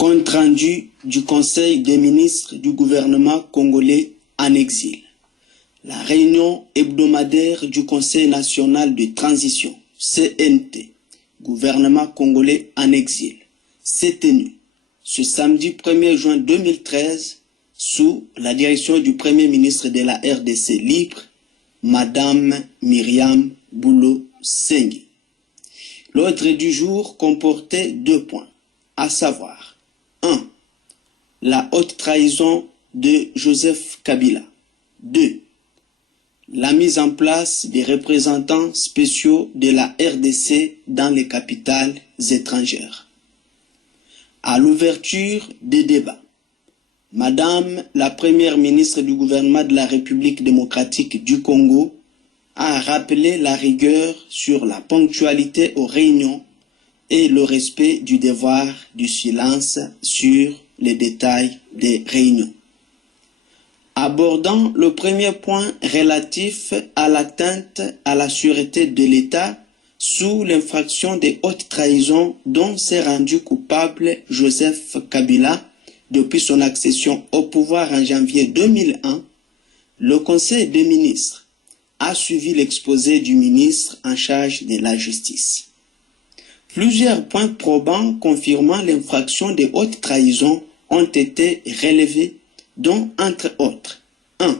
Compte rendu du Conseil des ministres du gouvernement congolais en exil. La réunion hebdomadaire du Conseil national de transition, CNT, gouvernement congolais en exil, s'est tenue ce samedi 1er juin 2013 sous la direction du Premier ministre de la RDC libre, Madame Myriam Boulo Sengi. L'ordre du jour comportait 2 points, à savoir 1. La haute trahison de Joseph Kabila. 2. La mise en place des représentants spéciaux de la RDC dans les capitales étrangères. À l'ouverture des débats, Madame la Première ministre du gouvernement de la République démocratique du Congo a rappelé la rigueur sur la ponctualité aux réunions et le respect du devoir du silence sur les détails des réunions. Abordant le premier point relatif à l'atteinte à la sûreté de l'État sous l'infraction des hautes trahisons dont s'est rendu coupable Joseph Kabila depuis son accession au pouvoir en janvier 2001, le Conseil des ministres a suivi l'exposé du ministre en charge de la justice. Plusieurs points probants confirmant l'infraction des hautes trahisons ont été relevés, dont entre autres 1.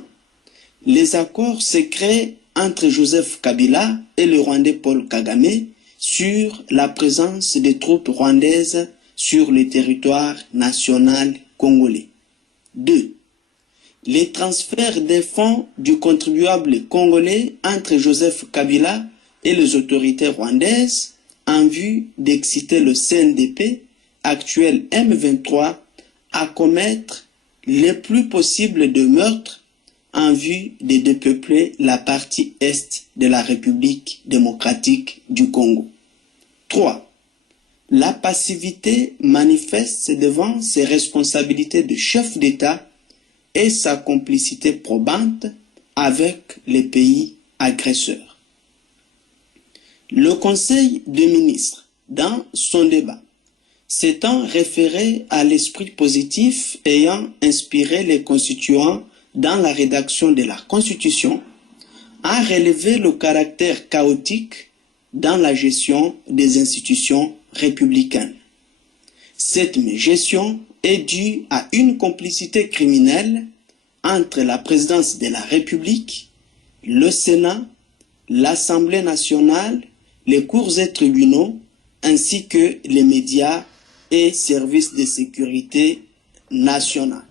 Les accords secrets entre Joseph Kabila et le Rwandais Paul Kagame sur la présence des troupes rwandaises sur le territoire national congolais. 2. Les transferts des fonds du contribuable congolais entre Joseph Kabila et les autorités rwandaises en vue d'exciter le CNDP, actuel M23, à commettre le plus possible de meurtres en vue de dépeupler la partie est de la République démocratique du Congo. 3. La passivité manifeste devant ses responsabilités de chef d'État et sa complicité probante avec les pays agresseurs. Le Conseil des ministres, dans son débat, s'étant référé à l'esprit positif ayant inspiré les constituants dans la rédaction de la Constitution, a relevé le caractère chaotique dans la gestion des institutions républicaines. Cette gestion est due à une complicité criminelle entre la présidence de la République, le Sénat, l'Assemblée nationale, les cours et tribunaux, ainsi que les médias et services de sécurité nationale.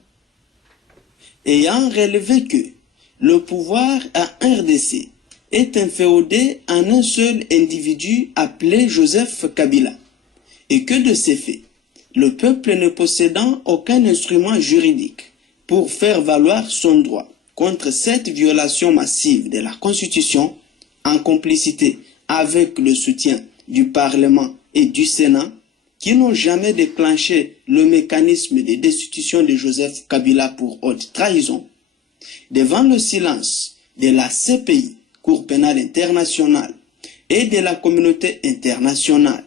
Ayant relevé que le pouvoir à RDC est inféodé en un seul individu appelé Joseph Kabila, et que de ces faits, le peuple ne possédant aucun instrument juridique pour faire valoir son droit contre cette violation massive de la Constitution, en complicité avec le soutien du Parlement et du Sénat, qui n'ont jamais déclenché le mécanisme de destitution de Joseph Kabila pour haute trahison, devant le silence de la CPI, Cour pénale internationale, et de la communauté internationale,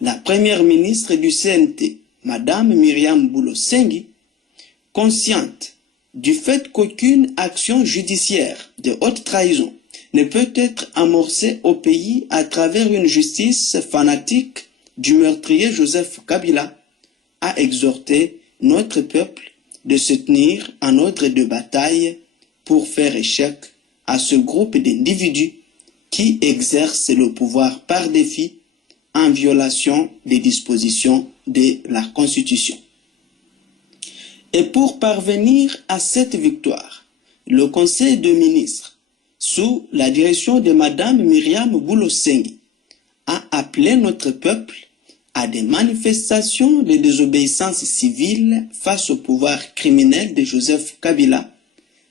la première ministre du CNT, Madame Myriam Boulo Sengi, consciente du fait qu'aucune action judiciaire de haute trahison ne peut être amorcée au pays à travers une justice fanatique du meurtrier Joseph Kabila, a exhorté notre peuple de se tenir en ordre de bataille pour faire échec à ce groupe d'individus qui exercent le pouvoir par défi en violation des dispositions de la Constitution. Et pour parvenir à cette victoire, le Conseil des ministres, sous la direction de Madame Myriam Boulo Sengi, a appelé notre peuple à des manifestations de désobéissance civile face au pouvoir criminel de Joseph Kabila,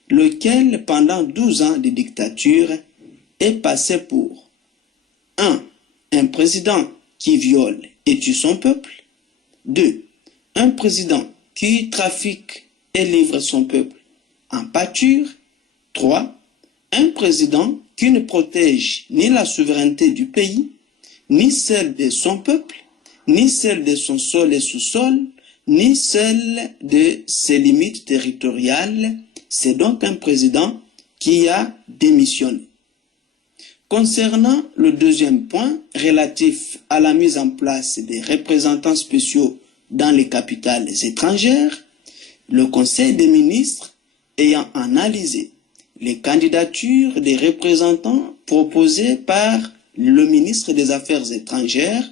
lequel, pendant 12 ans de dictature, est passé pour 1. Un président qui viole et tue son peuple. 2. Un président qui trafique et livre son peuple en pâture. 3. Un président qui ne protège ni la souveraineté du pays, ni celle de son peuple, ni celle de son sol et sous-sol, ni celle de ses limites territoriales. C'est donc un président qui a démissionné. Concernant le deuxième point, relatif à la mise en place des représentants spéciaux dans les capitales étrangères, le Conseil des ministres, ayant analysé les candidatures des représentants proposées par le ministre des Affaires étrangères,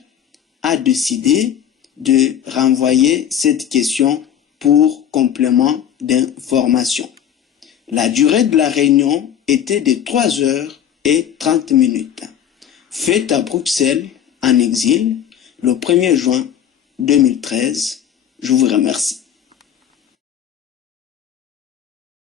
a décidé de renvoyer cette question pour complément d'information. La durée de la réunion était de 3h30, faite à Bruxelles, en exil, le 1er juin 2013. Je vous remercie.